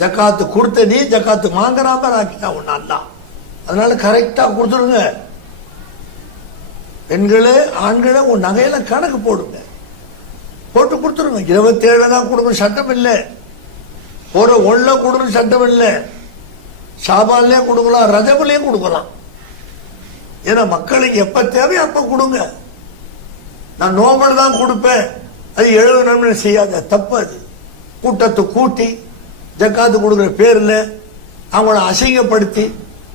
ஜக்காத்து கொடுத்த நீ ஜக்காத்து வாங்குறாம ஆக்கிட்டா ஒண்ணு அல்ல. அதனால கரெக்டா கொடுத்துருங்க. பெண்களே ஆண்களே உன் நகையில கணக்கு போடுங்க, போட்டு கொடுத்துருங்க. 27 தான் கொடுக்கணும் சட்டம் இல்லை, ஒரு 1 கொடுக்கணும் சட்டம் இல்லை. ஷாபான்லயும் கொடுக்கலாம், ரஜபுலையும் கொடுக்கலாம். ஏன்னா மக்களுக்கு எப்ப தேவையோ அப்ப கொடுங்க. நான் நோபல் தான் கொடுப்பேன், அது 70 நன்மை செய்யாத, தப்பு. அது கூட்டத்தை கூட்டி ஜக்காத்து கொடுக்குற பேர்ல அவங்கள அசிங்கப்படுத்தி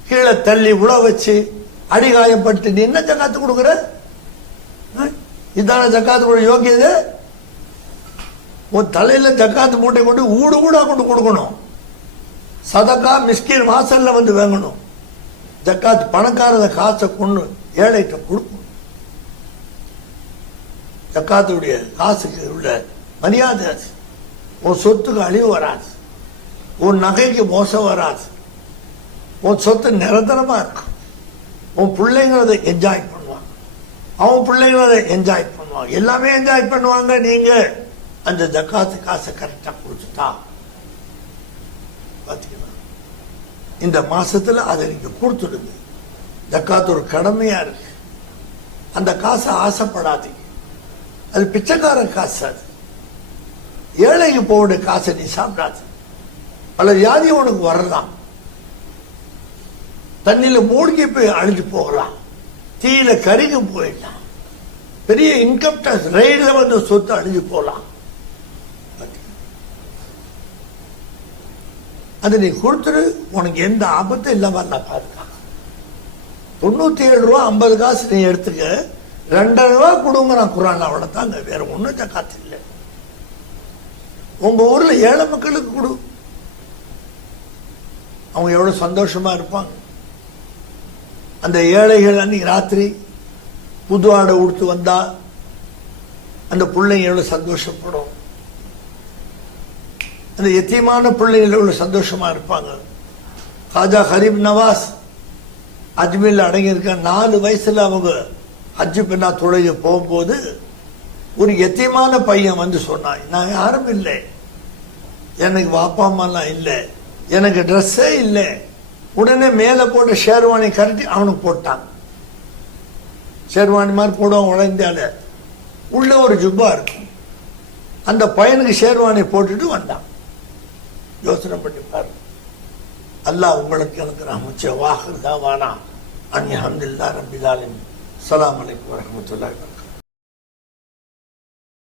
கீழே தள்ளி உழ வச்சு அடிகாயப்பட்டு நீ என்ன ஜக்காத்து கொடுக்குற? இதான ஜக்காத்து கொடுக்க யோகியது? உன் தலையில ஜக்காத்து மூட்டை கொண்டு ஊடு ஊடா கொண்டு கொடுக்கணும். சதக்கா மிஸ்கின் வாசல்ல வந்து வாங்கணும். ஜக்காத்து பணக்காரத காசை கொண்டு ஏழைகிட்ட கொடுக்கணும். ஜக்காத்துடைய காசுக்கு உள்ள மரியாதை. உன் சொத்துக்கு அழிவு வராது, உன் நகைக்கு மோசம் வராது, உன் சொத்து நிரந்தரமா இருக்கும். உன் பிள்ளைங்களதை என்ஜாய் பண்ணுவாங்க, அவன் பிள்ளைங்களதை என்ஜாய் பண்ணுவாங்க, எல்லாமே என்ஜாய் பண்ணுவாங்க. நீங்க அந்த ஜக்காத்து காசை கரெக்டா கொடுத்துட்டா பாத்தீங்கன்னா இந்த மாசத்துல அதை நீங்க கொடுத்துடுங்க. ஜக்காத்து ஒரு கடமையா இருக்கு. அந்த காசை ஆசைப்படாதீங்க, அது பிச்சைக்கார காசு. அது ஏழைக்கு போக காசை நீ சாப்பிடாது. பல வியாதி உனக்கு வரலாம், தண்ணியில மூழ்கி போய் அழிஞ்சு போகலாம், தீயில கருகி போயிடலாம், பெரிய இன்கம் டாக்ஸ் ரெய்ட்ல வந்து சொத்து அழிஞ்சு போகலாம். அது நீ கொடுத்துரு, உனக்கு எந்த ஆபத்தும் இல்லாம நான் பாதுகாக்க. 97 ரூபா 50 காசு நீ எடுத்துக்க, 2 ரூபா கொடுங்க நான் குரான், அவ்வளவுதாங்க, வேற ஒன்றும் ஜக்காத்து இல்லை. உங்க ஊர்ல ஏழை மக்களுக்கு கொடு, அவங்க எவ்வளவு சந்தோஷமா இருப்பாங்க. அந்த ஏழைகள் அன்னைக்கு ராத்திரி புது ஆடை உடுத்து வந்தா அந்த பிள்ளைங்க எவ்வளவு சந்தோஷப்படும். அந்த எத்தியமான பிள்ளைகள் எவ்வளவு சந்தோஷமா இருப்பாங்க. காஜா கரீம் நவாஸ் அஜ்மீர்ல அடங்கியிருக்க 4 வயசுல அவங்க ஹஜ்ஜு பெண்ணா தொழுகை போகும்போது ஒரு எத்தியமான பையன் வந்து சொன்னான், நான் யாரும் இல்லை, எனக்கு வாப்பா அம்மாலாம் இல்லை, எனக்கு ட்ரெஸ்ஸே இல்லை. உடனே மேல போட்டு ஷேர்வானி கரட்டி அவனுக்கு போட்டான். ஷேர்வானி மாதிரி போடுவான் உழைந்தால, உள்ள ஒரு ஜுப்பா இருக்கும். அந்த பையனுக்கு ஷேர்வானி போட்டுட்டு வந்தான். யோசனை பண்ணி பாரு. அல்லாஹ் உங்களுக்கு எனக்கு ரஹ்மத் வாஹிர் தாவானா அன்ஹம்துலில்லாஹி ரப்பில் ஆலமீன். அஸ்ஸலாமு அலைக்கும் வரஹ்மத்துல்லாஹி.